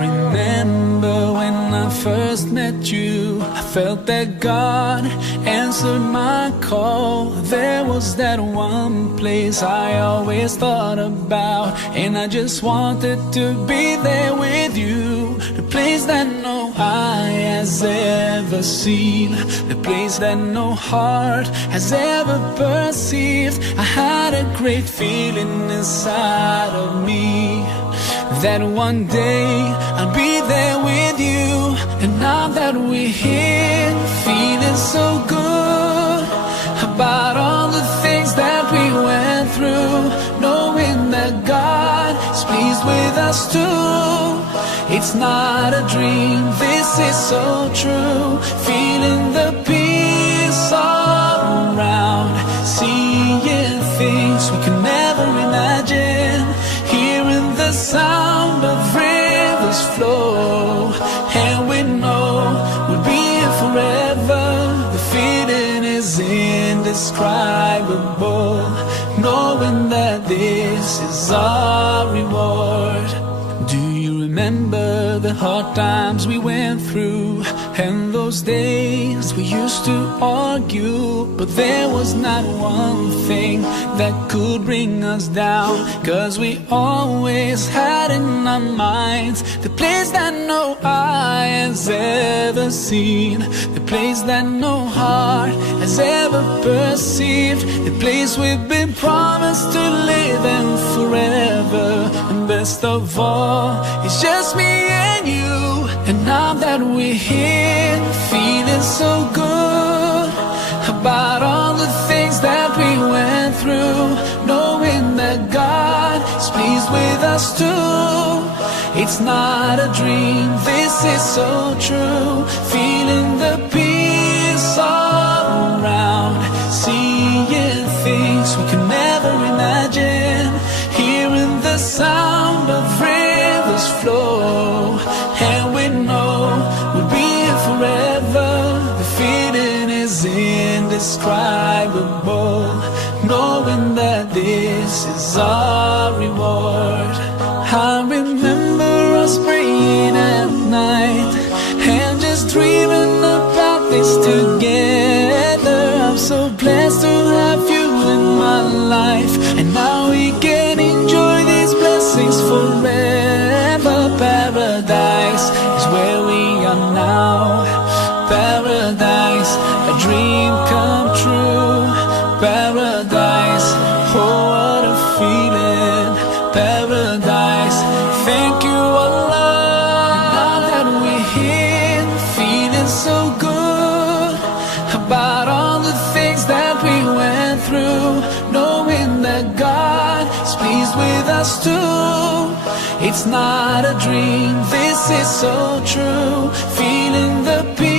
remember when I first met you, I felt that God answered my call. There was that one place I always thought about, and I just wanted to be there with you. The place that no eye has ever seen, the place that no heart has ever perceived. I had a great feeling inside of me that one day I'll be there with you. And now that we're here, feeling so good about all the things that we went through, knowing that God is pleased with us too. It's not a dream, this is so true. Feeling the peace all around, seeing things we can never imagine, hearing the sound of rivers flow, and we know we'll be here forever. The feeling is indescribable, knowing that this is our reward. Do you remember the hard times we went through, and those days we used to argue, but there was not one thing that could bring us down, 'cause we always had in our minds the place that no eye has ever seen, the place that no heart has ever perceived, the place we've been promised to live in forever. And best of all, it's just me and you. And now that we're here, feeling so good about all the things that we went through, knowing that God is pleased with us too. It's not a dream, this is so true. Feeling the peace all around, seeing things we can never imagine, hearing the sound of rivers flow, and we know we'll be here forever. The feeling is indescribable, knowing that this is our reward. I remember us praying at night and just dreaming about this together. I'm so blessed to have you in my life, and now we can enjoy these blessings forever. Paradise is where we are now. Paradise, a dream come true. Paradise, oh what a feeling. Paradise, thank you Allah. Now that we're here, feeling so good about all the things that we went through, knowing that God is pleased with us too. It's not a dream, this is so true. Feeling the peace